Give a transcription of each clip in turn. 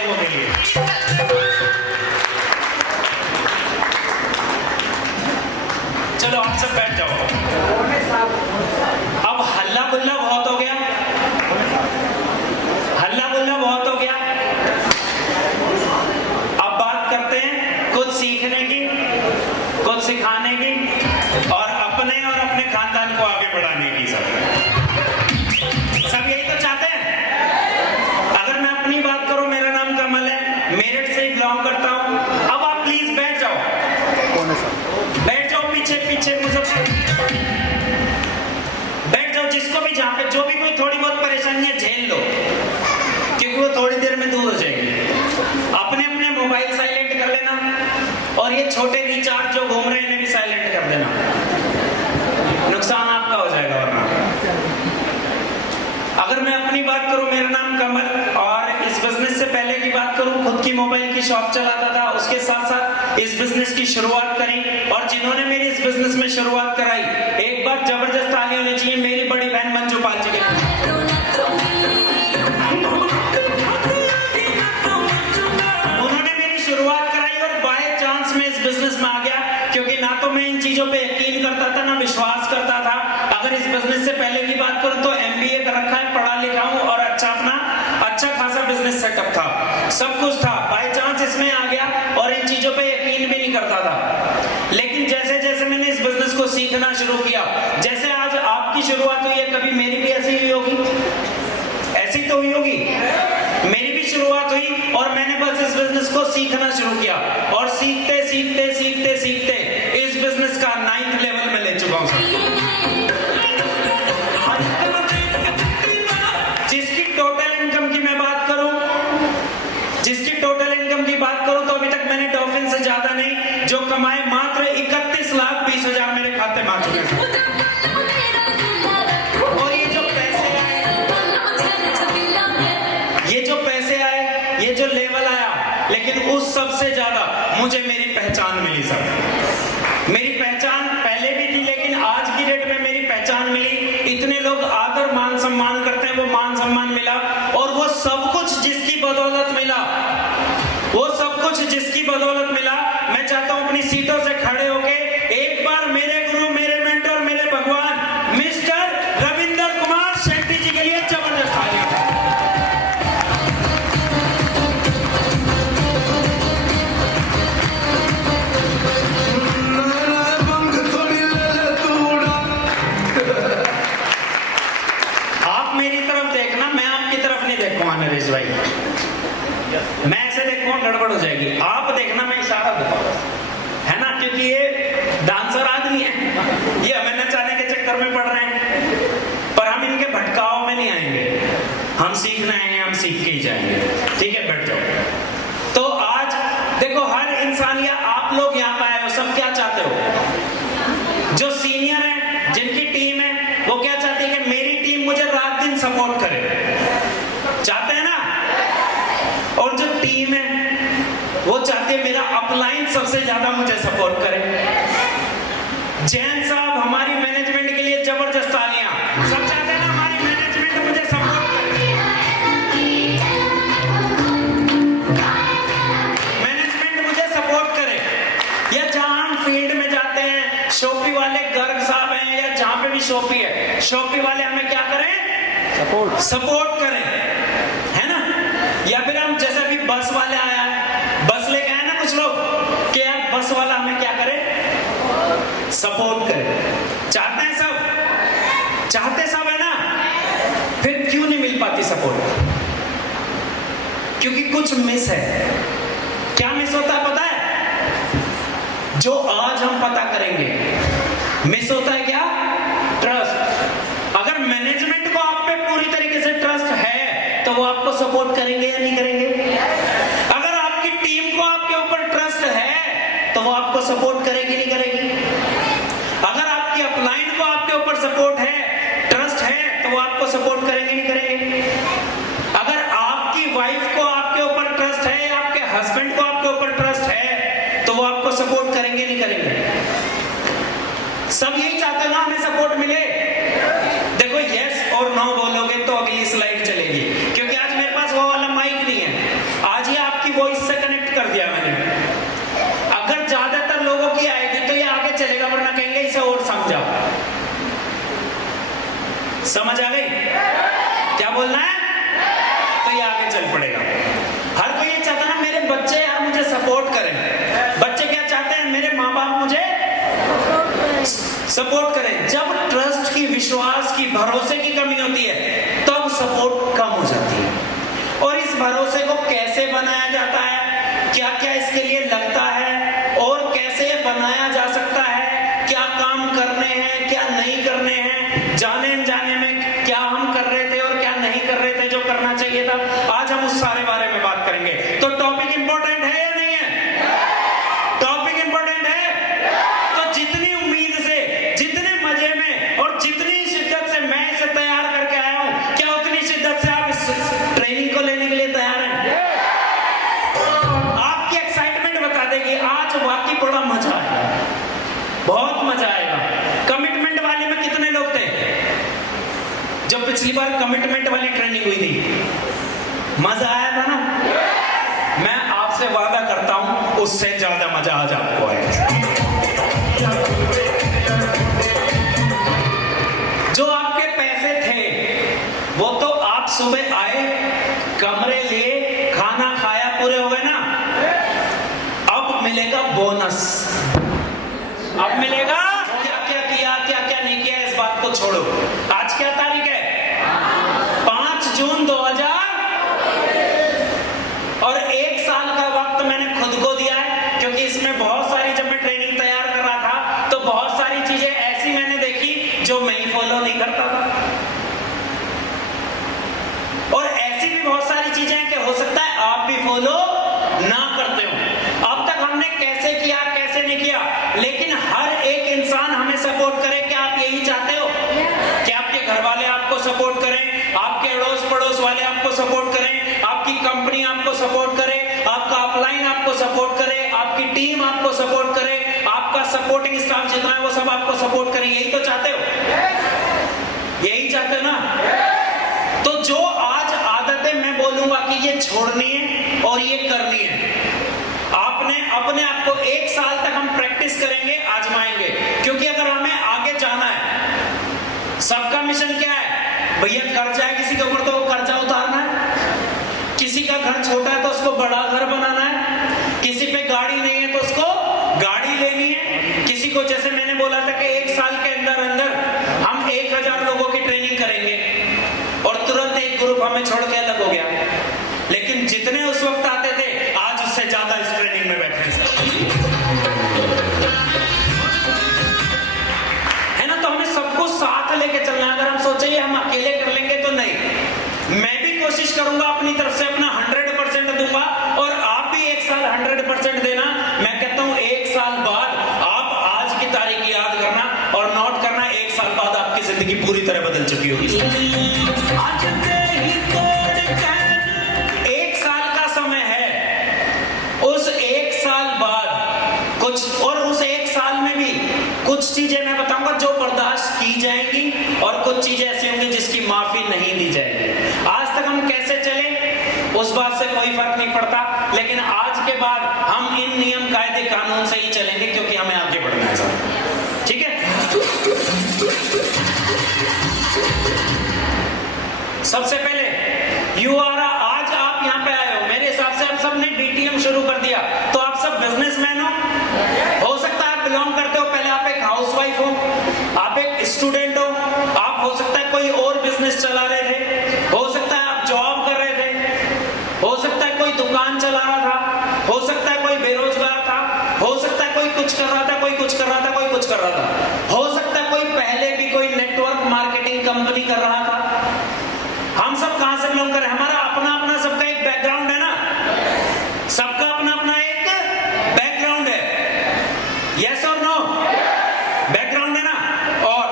लोगों के लिए। चलो आप सब बैठ जाओ। अब हल्ला गुल्ला बहुत हो गया, हल्ला गुल्ला बहुत हो गया। अब बात करते हैं कुछ सीखने की, कुछ सिखाने की और अपने खानदान को आगे बढ़ाने की। सब यही तो चाहते हैं। अगर मैं अपनी बात करूं, मेरा नाम कमल है, मेरठ से ही बिलोंग करता हूं। अब आप प्लीज बैठ जाओ, बैठ जाओ, पीछे पीछे मुझे बैठ जाओ। जिसको भी, जहां पे जो भी कोई थोड़ी बहुत परेशानी है झेल लो, क्योंकि वो थोड़ी देर में दूर हो जाएगी। अपने अपने मोबाइल साइलेंट कर लेना और ये छोटे रिचार्ज जो घूम रहे हैं इन्हें भी साइलेंट कर देना, नुकसान आपका हो जाएगा वरना। अगर मैं अपनी बात करूं, मेरा नाम कमल, और इस बिजनेस से पहले की बात करूं, खुद की मोबाइल की शॉप चलाता था, उसके साथ साथ इस बिजनेस की शुरुआत करी। और जिन्होंने मेरी इस बिजनेस में शुरुआत कराई, एक बार जबरदस्त ताली होनी चाहिए मेरी बड़ी बहन मंजू पाल जी के। उन्होंने मेरी शुरुआत कराई और बाय चांस में इस बिजनेस में आ गया, क्योंकि ना तो मैं इन चीजों पे यकीन करता था, ना विश्वास करता था। अगर इस बिजनेस से पहले की बात करूं तो MBA कर रखा है, पढ़ा लिखा हूं और अच्छा खासा बिजनेस सेटअप था, सब कुछ था। बाय चांस इसमें आ गया और इन चीजों पे यकीन भी नहीं करता था। लेकिन जैसे जैसे मैंने इस बिजनेस को सीखना शुरू किया, जैसे आज आपकी शुरुआत हुई है, कभी मेरी भी ऐसी हुई होगी, ऐसी तो हुई होगी, मेरी भी शुरुआत हुई और मैंने बस इस बिजनेस को सीखना शुरू किया और सीखते सीखते सीखते सीखते इस बिजनेस का 9th लेवल में ले चुका हूं। जिसकी टोटल इनकम की मैं बात करूं, जिसकी टोटल इनकम की बात करूं तो अभी तक मैंने डॉल्फिन से ज्यादा नहीं, जो कमाए मात्र 31,20,000 मेरे खाते में आ चुके हैं। और ये जो पैसे आए, ये जो लेवल आया, लेकिन उस सबसे ज्यादा मुझे मेरी पहचान मिली। सब मेरी पहचान पहले भी थी, लेकिन आज की डेट में मेरी पहचान मिली। इतने लोग आदर मान सम्मान करते हैं, वो मान सम्मान मिला। और वो सब कुछ जिसकी बदौलत मिला, वो सब कुछ जिसकी बदौलत मिला, मैं चाहता हूं अपनी सीटों से खड़े होके एक बार मेरे गुरु, मेरे मेंटर, मेरे भगवान मिस्टर रविंद्र कुमार शेट्टी जी के लिए जबरदस्त तालियां। मेरी तरफ देखना, मैं आपकी तरफ नहीं देखूंगा नरेश भाई, मैं ऐसे देखूंगा गड़बड़ हो जाएगी। आप देखना, मैं इशारा दूंगा, है ना, क्योंकि ये डांसर आदमी है, ये हमें नचाने के चक्कर में पड़ रहे हैं, पर हम इनके भटकाव में नहीं आएंगे। हम सीखना है, हम सीख के ही जाएंगे। ठीक है, बैठ जाओ। तो आज देखो, हर इंसान या आप लोग यहाँ पे आए हो, सब क्या चाहते हो? जो सीनियर है, जिनकी टीम है, वो क्या चाहती है कि मेरी टीम मुझे रात दिन सपोर्ट करे, चाहते हैं ना? और जो टीम है वो चाहती है मेरा अपलाइन सबसे ज्यादा मुझे सपोर्ट करे। जैन साहब, हमारी मैनेजमेंट के लिए जबरदस्त तालियां। सब चाहते हैं ना हमारी मैनेजमेंट मुझे सपोर्ट करे, मैनेजमेंट मुझे सपोर्ट करे। या जहां हम फील्ड में जाते हैं, शॉपी वाले गर्ग साहब हैं या जहां पे भी शॉपी है, शॉपी वाले हमें क्या करें? सपोर्ट करें, है ना? या फिर हम जैसे भी बस वाले आया है, बस लेके आए ना कुछ लोग, कि यार बस वाला हमें क्या करे? सपोर्ट करे। चाहते हैं सब, चाहते सब, है ना? फिर क्यों नहीं मिल पाती सपोर्ट? क्योंकि कुछ मिस है। क्या मिस होता है पता है? जो आज हम पता करेंगे, मिस होता है क्या? ट्रस्ट। अगर मैनेजमेंट को आप पे पूरी तरीके से ट्रस्ट है तो वो आपको सपोर्ट करेंगे या नहीं करेंगे? अगर आपकी टीम को आपके ऊपर ट्रस्ट है तो वो आपको सपोर्ट करेगी नहीं करेगी? अगर आपकी अपलाइन को आपके ऊपर सपोर्ट है, ट्रस्ट है, तो वो आपको सपोर्ट करेंगे नहीं करेंगे? अगर आपकी वाइफ को आपके ऊपर ट्रस्ट है, आपके हस्बैंड को आपके ऊपर ट्रस्ट है, तो वो आपको सपोर्ट करेंगे नहीं करेंगे? सब यही चाहते हैं ना हमें सपोर्ट मिले। देखो, यस और नो बोलोगे तो अगली स्लाइड चलेगी, क्योंकि आज मेरे पास वो वाला माइक नहीं है। आज ये सपोर्ट करें। जब ट्रस्ट की, विश्वास की, भरोसे की कमी होती है तब सपोर्ट कम हो जाती है। और इस भरोसे को कैसे बनाया जाता है, क्या क्या इसके लिए लगता है और कैसे बनाया जा सकता है, क्या काम करने हैं क्या नहीं करने हैं, जाने अनजाने में क्या हम कर रहे थे और क्या नहीं कर रहे थे जो करना चाहिए था, आज हम उस सारे बारे में बात करेंगे। तो टॉपिक इंपॉर्टेंट है या नहीं है? टॉपिक इंपॉर्टेंट है। तो जितनी उम्मीद से, जितने मजे में और जितनी शिद्दत से मैं इसे तैयार करके आया हूं, क्या उतनी शिद्दत से आप इस ट्रेनिंग को लेने के लिए तैयार हैं? आपकी एक्साइटमेंट बता देगी आज वाकई बड़ा मजा आएगा, बहुत मजा आएगा। कमिटमेंट वाले में कितने लोग थे जो पिछली बार कमिटमेंट वाली ट्रेनिंग हुई थी? मजा आया था ना? मैं आपसे वादा करता हूं उससे ज्यादा मजा आज आपको आएगा। जो आपके पैसे थे वो तो आप सुबह आए, कमरे लिए, खाना खाया, पूरे हो गए ना। अब मिलेगा बोनस। अब मिलेगा क्या क्या किया, क्या क्या नहीं किया, इस बात को छोड़ो। आज क्या तारीख है? 5 जून 2000। और 1 साल का वक्त मैंने खुद को दिया है, क्योंकि इसमें बहुत सारी, जब मैं ट्रेनिंग तैयार कर रहा था तो बहुत सारी चीजें ऐसी मैंने देखी जो मैं ही फॉलो नहीं करता था, और ऐसी भी बहुत सारी चीजें हैं कि हो सकता है आप भी फॉलो ना करते हो। अब तक हमने कैसे किया, कैसे नहीं किया, लेकिन हर एक इंसान हमें सपोर्ट करे। क्या आप यही चाहते हो कि आपके घर वाले आपको सपोर्ट करें, आपके अड़ोस पड़ोस वाले आपको सपोर्ट करें, आपकी कंपनी आपको सपोर्ट करे, आपका अपलाइन आपको सपोर्ट करे, आपकी टीम आपको सपोर्ट करे, आपका सपोर्टिंग स्टाफ जितना है वो सब आपको सपोर्ट करे? यही तो चाहते हो, यही चाहते हो ना? तो जो आज आदतें मैं बोलूंगा कि ये छोड़नी है और ये करनी है, आपने अपने आप को 1 साल तक हम प्रैक्टिस करेंगे, आजमाएंगे। क्योंकि अगर हमें आगे जाना है, सबका मिशन क्या है भैया? कर्जा है किसी के ऊपर तो वो कर्जा उतारना है, किसी का घर छोटा है तो उसको बड़ा घर बनाना है, किसी पे गाड़ी नहीं है तो उसको गाड़ी लेनी है, किसी को, जैसे मैंने बोला था कि 1 साल के अंदर अंदर हम 1000 लोगों की ट्रेनिंग करेंगे और तुरंत एक ग्रुप हमें छोड़ के अलग हो गया। लेकिन जितने उस वक्त आते थे आज उससे ज्यादा इस ट्रेनिंग में बैठे है ना। तो हमें सबको साथ लेके चलना है। अगर हम सोचे ये हम अकेले कर लेंगे तो नहीं। मैं भी कोशिश करूंगा अपनी तरफ से, अपना 100% दूंगा और आप भी 1 साल 100% देना। मैं कहता हूं 1 साल बाद आप आज की तारीख याद करना और नोट करना, 1 साल बाद आपकी जिंदगी पूरी तरह बदल चुकी होगी। 1 साल का समय है, उस 1 साल बाद कुछ, और उस 1 साल में भी कुछ चीजें मैं बताऊंगा जो बर्दाश्त की जाएंगी और कुछ चीजें ऐसी होंगी जिसकी माफी नहीं दी जाएगी। आज तक हम कैसे चले उस बात से कोई फर्क नहीं पड़ता, लेकिन आज के बाद हम इन नियम कायदे कानून से ही चलेंगे, क्योंकि हमें आगे बढ़ना है साहब। ठीक है? सबसे पहले आज आप यहाँ पे आए हो, मेरे हिसाब से आप सब ने DTM शुरू कर दिया, तो आप सब बिजनेसमैन हो सकता है आप बिलोंग करते हो, पहले आप एक हाउसवाइफ हो, आप एक स्टूडेंट हो सकता है कोई और बिजनेस चला रहे थे, हो सकता है आप जॉब कर रहे थे, हो सकता है कोई दुकान चला रहा था, हो सकता है कोई बेरोजगार था, हो सकता है कोई कुछ कर रहा था, कोई कुछ कर रहा था, कोई कुछ कर रहा था, हो सकता है कोई पहले भी कोई नेटवर्क मार्केटिंग कंपनी कर रहा था। हम सब कहां से बिलोंग कर रहे हैं? हमारा अपना अपना सबका एक बैकग्राउंड है ना, सबका अपना अपना एक बैकग्राउंड है। यस और नो? बैकग्राउंड है ना। और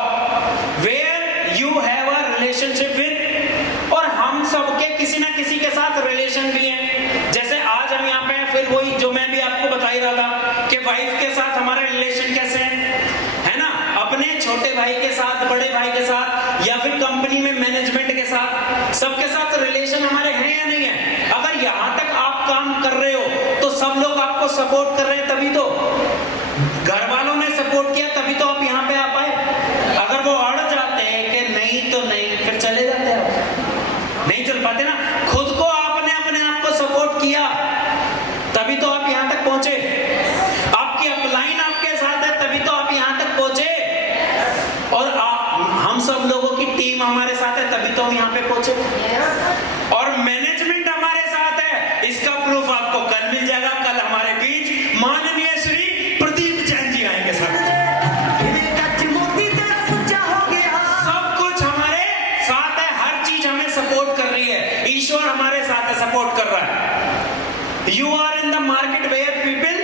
where you have a relationship with, और हम सबके किसी ना किसी के साथ रिलेशन भी है। जैसे आज हम यहाँ पे हैं, फिर वही जो मैं भी आपको बता ही रहा था कि वाइफ के साथ हमारा रिलेशन कैसे है ना, अपने छोटे भाई के साथ, बड़े भाई के साथ, या फिर कंपनी में मैनेजमेंट के साथ, सबके साथ रिलेशन हमारे हैं या नहीं है। अगर यहाँ तक आप काम कर रहे हो तो सब लोग आपको सपोर्ट कर रहे हैं, तभी तो घर वालों ने सपोर्ट किया, तभी तो आप यहाँ पे आ पाए। अगर वो अड़ जाते हैं कि नहीं तो नहीं, फिर चले जाते हैं, नहीं चल पाते ना। खुद को आपने अपने आप को सपोर्ट किया तभी तो आप यहाँ तक पहुंचे। आपकी अपलाइन आपके साथ है तभी तो आप यहाँ तक पहुंचे। कर रहा है। You are in the market where people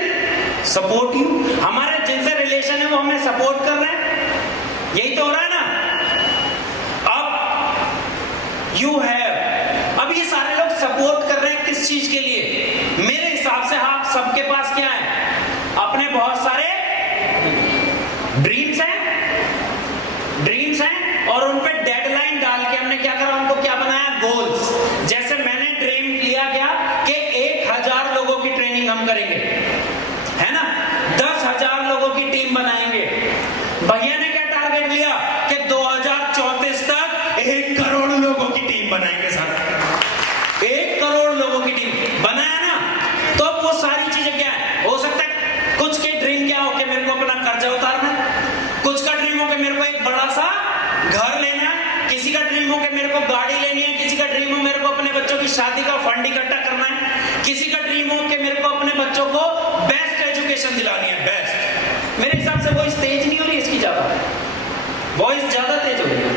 support you, हमारे जिनसे रिलेशन है वो हमें सपोर्ट कर रहे हैं, यही तो हो रहा है ना। अब यू हैव, अब ये सारे लोग सपोर्ट कर रहे हैं किस चीज के लिए? मेरे हिसाब से आप सबके पास क्या है? अपने बहुत सारे ड्रीम्स हैं और उन पे डेडलाइन डाल के हमने क्या करा, उनको क्या बनाया? गोल्स। जैसे मैंने ड्रीम लिया क्या कि 1000 लोगों की ट्रेनिंग हम करेंगे, है ना, 10,000 लोगों की टीम बनाएंगे। भैया ने क्या टारगेट लिया कि 2034 तक 1 करोड़ लोगों की टीम बनाएंगे सर। 1 करोड़ लोगों की टीम बनाया ना, तो अब वो सारी चीजें क्या है? हो सकता है कुछ के ड्रीम क्या हो कि मेरे को अपना कर्जा उतारना है, कुछ का ड्रीम हो कि मेरे को एक बड़ा सा घर लेना है, किसी का ड्रीम हो कि मेरे को गाड़ी लेनी है, किसी का ड्रीम हो मेरे को अपने बच्चों की शादी का फंड इकट्ठा करना है, किसी का ड्रीम हो कि मेरे को अपने बच्चों को बेस्ट एजुकेशन दिलानी है, बेस्ट। मेरे हिसाब से वॉइस तेज नहीं हो रही इसकी, ज्यादा वॉइस ज्यादा तेज हो रही है।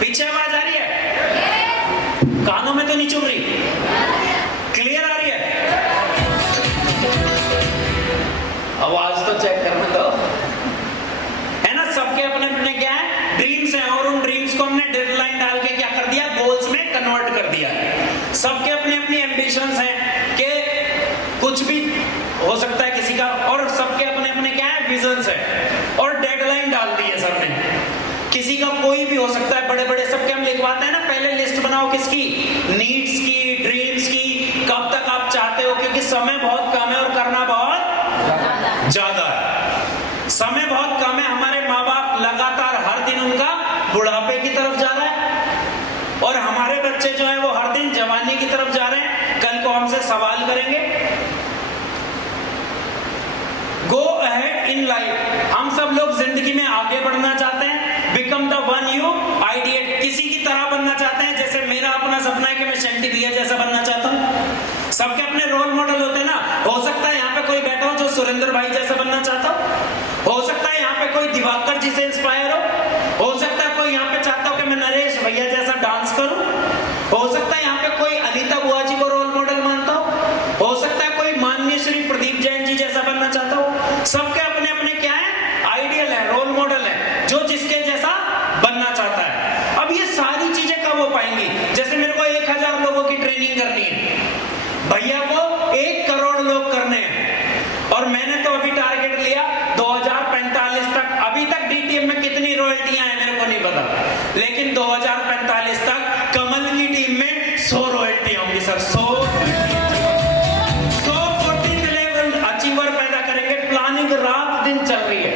पीछे आवाज आ रही है? कानों में तो नहीं चुभ रही? क्लियर आ रही है? आवाज तो चेक करना दो, है ना। सबके अपने अपने क्या है? ड्रीम्स हैं, और उन ड्रीम्स को हमने डेडलाइन डाल के क्या कर दिया? गोल्स में कन्वर्ट कर दिया। सबके अपनी अपनी एम्बिशंस हैं कि कुछ भी हो सकता है किसी का, और सबके अपने अपने क्या है? विजन्स हैं, और डेडलाइन डाल दी है सबने। किसी का कोई भी हो सकता है, बड़े बड़े सबके हम लिखवाते हैं ना, पहले लिस्ट बनाओ किसकी? नीड्स की, ड्रीम्स की, कब तक आप चाहते हो, क्योंकि समय बहुत कम है और करना बहुत ज्यादा है। समय बहुत कम है, हमारे माँ बाप लगातार हर दिन उनका बुढ़ापे की तरफ जा रहा है, और हमारे बच्चे जो है वो हर दिन जवानी की तरफ जा रहे हैं। कल को हमसे सवाल करेंगे। गो अहेड इन लाइफ, हम सब लोग जिंदगी में आगे बढ़ना चाहते हैं। Become the one you ideate, किसी की तरह बनना चाहते हैं। जैसे मेरा अपना सपना है कि मैं शंटी भैया जैसा बनना चाहता हूँ। सबके अपने रोल मॉडल होते हैं ना। हो सकता है यहाँ पे कोई बैठा हो जो सुरेंद्र भाई जैसा बनना चाहता हो सकता है यहाँ पे कोई दिवाकर जी से इंस्पायर हो सकता है कोई यहाँ पे चाहता हो कि मैं नरेश भैया जैसा डांस करूं, हो सकता है यहाँ पे कोई अनीता बुआ जी को रोल मॉडल मानता हो सकता है कोई माननीय श्री प्रदीप जैन जी जैसा बनना चाहता हो। सबके अपने अपने क्या है? आइडियल है, रोल मॉडल है, जो जिसके जैसा बनना चाहता है। अब ये सारी चीजें कब हो पाएंगी? जैसे मेरे को 1000 लोगों की ट्रेनिंग करनी है, भैया को 1 करोड़ लोग करने हैं, और मैंने तो अभी टारगेट लिया 2045 तक। अभी तक डीटीएम में कितनी रॉयल्टियां हैं मेरे को नहीं पता, लेकिन 2045 तक कमल की टीम में 100 रॉयल्टी होंगी सर। 114th लेवल अचीवर पैदा करेंगे। प्लानिंग रात दिन चल रही है,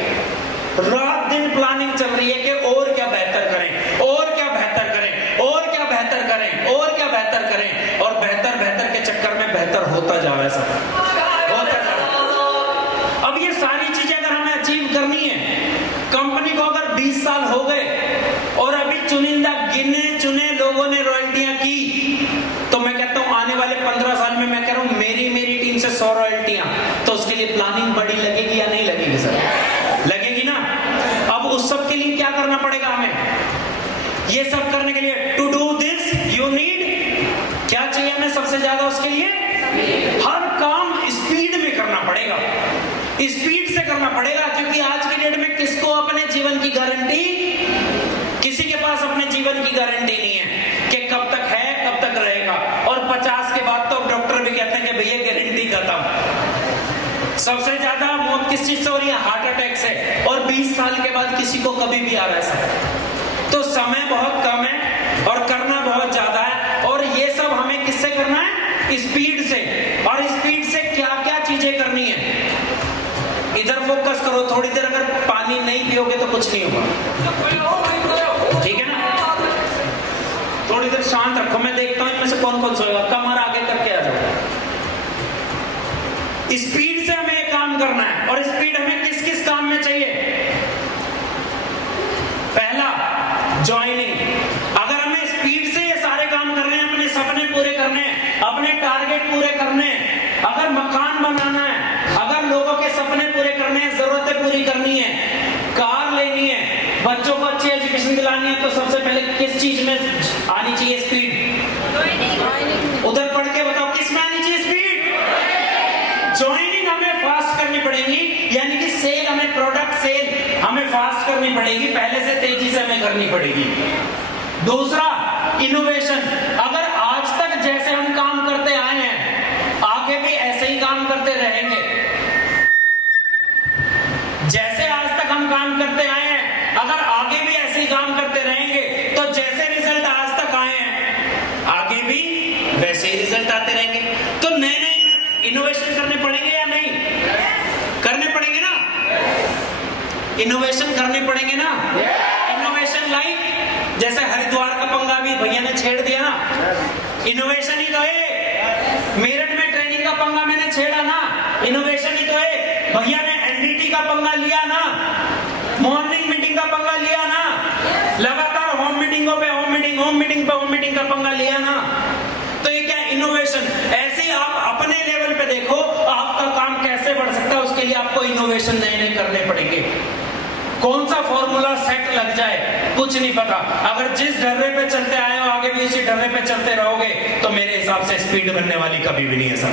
रात दिन प्लानिंग चल रही है कि और क्या बेहतर करें, और क्या बेहतर करें, और क्या बेहतर करें, और क्या बेहतर करें, और बेहतर बेहतर के चक्कर में बेहतर होता जाओ, ऐसा होता जाओ। अब ये सारी चीजें अगर हमें अचीव करनी है, कंपनी को अगर 20 साल हो गए और अभी चुनिंदा गिने चुने लोगों ने रॉयल्टियां की, तो मैं कहता हूं आने वाले 15 साल में मैं कह रहा हूं मेरी टीम से 100 रॉयल्टियां, तो उसके लिए प्लानिंग बड़ी लगेगी या नहीं लगेगी सर? लगेगी ना। अब उस सब के लिए क्या करना पड़ेगा हमें? ये सब करने के लिए to do this you need, क्या चाहिए हमें सबसे ज्यादा? उसके लिए हर काम स्पीड में करना पड़ेगा, स्पीड से करना पड़ेगा, क्योंकि आज की डेट में किसको अपने जीवन की गारंटी? किसी के पास अपने जीवन की गारंटी नहीं है कि कब तक है, कब तक रहेगा। और 50 के बाद तो डॉक्टर भी कहते हैं कि भैया गारंटी खत्म। सबसे ज्यादा मौत किस चीज से हो रही है? हार्ट अटैक से, और 20 साल के बाद किसी को कभी भी आ रहा है। तो समय बहुत कम है और करना बहुत ज्यादा है, और ये सब हमें किससे करना है? स्पीड से। और स्पीड से क्या क्या चीजें करनी है? इधर फोकस करो थोड़ी देर, अगर पानी नहीं पियोगे तो कुछ नहीं होगा, ठीक है ना? थोड़ी देर शांत रखो, मैं देखता हूं इनमें से कौन कौन सोएगा। कमर आगे करके आ जाओ। स्पीड से हमें काम करना है, और स्पीड हमें किस किस काम में चाहिए? पहला, ज्वाइनिंग। अगर हमें स्पीड से ये सारे काम करने हैं, अपने सपने पूरे करने हैं, अपने टारगेट पूरे करने हैं, अगर मकान बनाना है, अगर लोगों के सपने पूरे करने हैं, जरूरतें पूरी करनी है, कार लेनी है, बच्चों को अच्छी एजुकेशन दिलानी है, तो सबसे पहले किस चीज में आनी चाहिए स्पीड? पड़ेगी, पहले से तेजी से हमें करनी पड़ेगी। दूसरा, इनोवेशन। अगर आज तक जैसे हम काम करते आए हैं, आगे भी ऐसे ही काम करते रहेंगे, जैसे आज तक हम काम करते आए हैं, अगर आगे भी ऐसे ही काम करते रहेंगे, तो जैसे रिजल्ट आज तक आए हैं, आगे भी वैसे ही रिजल्ट आते रहेंगे। तो नए नए इनोवेशन करने पड़ेंगे या नहीं? करने पड़ेंगे ना? इनोवेशन करने पड़ेंगे ना? इनोवेशन लाइक जैसे हरिद्वार का पंगा भी भैया ने छेड़ दिया ना, इनोवेशन ही तो है। मेरठ में ट्रेनिंग का पंगा मैंने छेड़ा ना, इनोवेशन ही तो है। भैया ने एनडीटी का पंगा लिया ना, मॉर्निंग मीटिंग का पंगा लिया ना, लगातार होम मीटिंगों पे होम मीटिंग, होम मीटिंग पे होम मीटिंग का पंगा लिया ना। तो ये क्या इनोवेशन? ऐसे ही आप अपने लेवल पे देखो आपका काम कैसे बढ़ सकता है, उसके लिए आपको इनोवेशन नए नए करने पड़ेंगे। कौन सा फॉर्मूला सेट लग जाए कुछ नहीं पता। अगर जिस डर्रे पे चलते आए हो आगे भी उसी डर्रे पे चलते रहोगे तो मेरे हिसाब से स्पीड बनने वाली कभी भी नहीं है सर।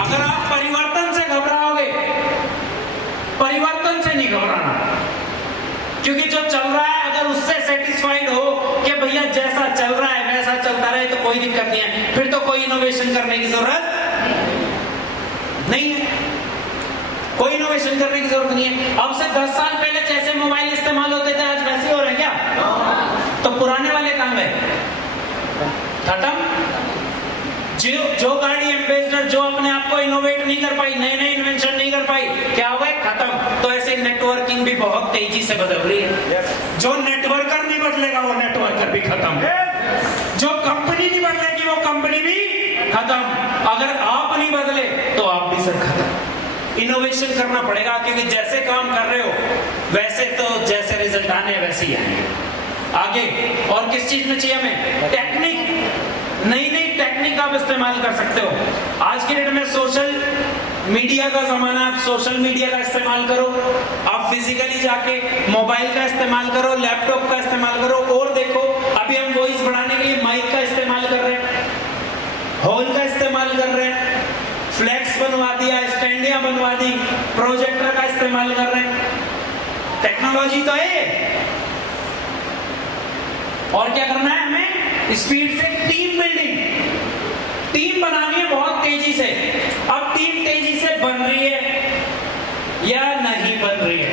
अगर आप परिवर्तन से घबराओगे, परिवर्तन से नहीं घबराना, क्योंकि जो चल रहा है अगर उससे सेटिस्फाइड हो कि भैया जैसा चल रहा है वैसा चलता रहे तो कोई दिक्कत नहीं है, फिर तो कोई इनोवेशन करने की जरूरत नहीं है, कोई इनोवेशन करने की जरूरत नहीं है। अब से 10 साल पहले जैसे मोबाइल इस्तेमाल होते थे आज वैसे हो रहे हैं क्या? तो पुराने वाले कहां गए? खत्म। जो गाड़ी एम्बेसडर जो अपने आप को इनोवेट नहीं कर पाई, नए नए इन्वेंशन नहीं कर पाई, क्या हो गए? खत्म। तो ऐसे नेटवर्किंग भी बहुत तेजी से बदल रही है। जो नेटवर्कर नहीं बदलेगा वो नेटवर्कर भी खत्म। जो कंपनी नहीं बदलेगी वो कंपनी भी खत्म। अगर आप नहीं बदले तो आप भी सर खत्म। इनोवेशन करना पड़ेगा, क्योंकि जैसे काम कर रहे हो वैसे तो जैसे रिजल्ट आने वैसे ही आएंगे। आगे और किस चीज में चाहिए हमें? टेक्निक, नई नई टेक्निक आप इस्तेमाल कर सकते हो। आज की डेट में सोशल मीडिया का जमाना, आप सोशल मीडिया का इस्तेमाल करो, आप फिजिकली जाके मोबाइल का इस्तेमाल करो, लैपटॉप का इस्तेमाल करो। और देखो अभी हम वॉइस बढ़ाने के लिए माइक का इस्तेमाल कर रहे हैं, हॉल का इस्तेमाल कर रहे हैं, फ्लैक्स बनवा दिया, स्टैंडिया बनवा दी, प्रोजेक्टर का इस्तेमाल कर रहे हैं। टेक्नोलॉजी तो है। और क्या करना है हमें? स्पीड से टीम बिल्डिंग, टीम बनानी है बहुत तेजी से। अब टीम तेजी से बन रही है या नहीं बन रही है,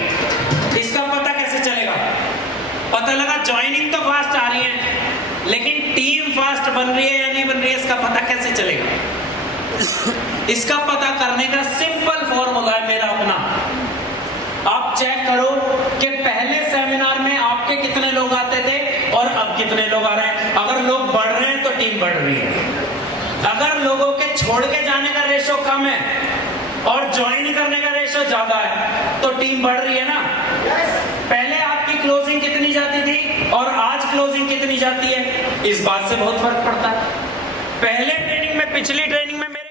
इसका पता कैसे चलेगा? पता लगा ज्वाइनिंग तो फास्ट आ रही है, लेकिन टीम फास्ट बन रही है या नहीं बन रही है, इसका पता कैसे चलेगा? इसका पता करने का सिंपल फॉर्मूला है मेरा अपना। आप चेक करो कि पहले सेमिनार में आपके कितने लोग आते थे और अब कितने लोग आ रहे हैं। अगर लोग बढ़ रहे हैं तो टीम बढ़ रही है। अगर लोगों के छोड़ के जाने का रेशो कम है और ज्वाइन करने का रेशो ज्यादा है तो टीम बढ़ रही है ना। पहले आपकी क्लोजिंग कितनी जाती थी और आज क्लोजिंग कितनी जाती है, इस बात से बहुत फर्क पड़ता है। पहले ट्रेनिंग में, पिछली ट्रेनिंग में मेरे